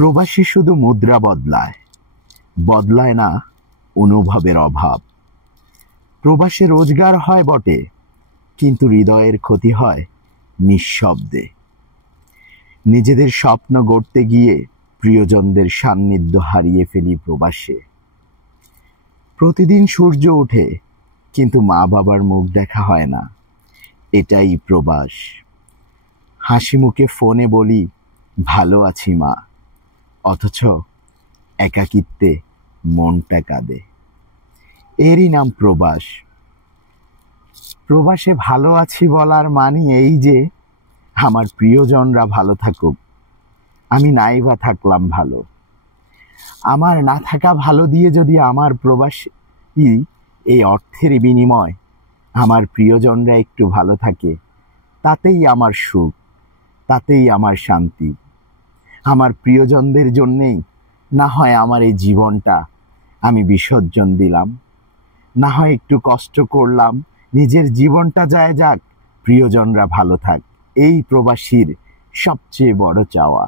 প্রবাসী শুধু মুদ্রা বদলায়, বদলায় না অনুভবের অভাব। প্রবাসে রোজগার হয় বটে, কিন্তু হৃদয়ের ক্ষতি হয় নিঃশব্দে। নিজেদের স্বপ্ন গড়তে গিয়ে প্রিয়জনদের সান্নিধ্য হারিয়ে ফেলি প্রবাসে। প্রতিদিন সূর্য ওঠে, কিন্তু মা বাবার মুখ দেখা হয় না, এটাই প্রবাস। হাসি মুখে ফোনে বলি ভালো আছি মা, অথচ একাকিত্বে মনটা কাঁদে। এরই নাম প্রবাস। প্রবাসে ভালো আছি বলার মানে এই যে আমার প্রিয়জনরা ভালো থাকুক, আমি নাই বা থাকলাম ভালো। আমার না থাকা ভালো দিয়ে যদি আমার প্রবাসী এই অর্থের বিনিময় আমার প্রিয়জনরা একটু ভালো থাকে, তাতেই আমার সুখ, তাতেই আমার শান্তি। আমার প্রিয়জনদের জন্যেই না হয় আমার এই জীবনটা আমি বিসর্জন দিলাম, না হয় একটু কষ্ট করলাম, নিজের জীবনটা যায় যাক, প্রিয়জনরা ভালো থাক, এই প্রবাসীর সবচেয়ে বড় চাওয়া।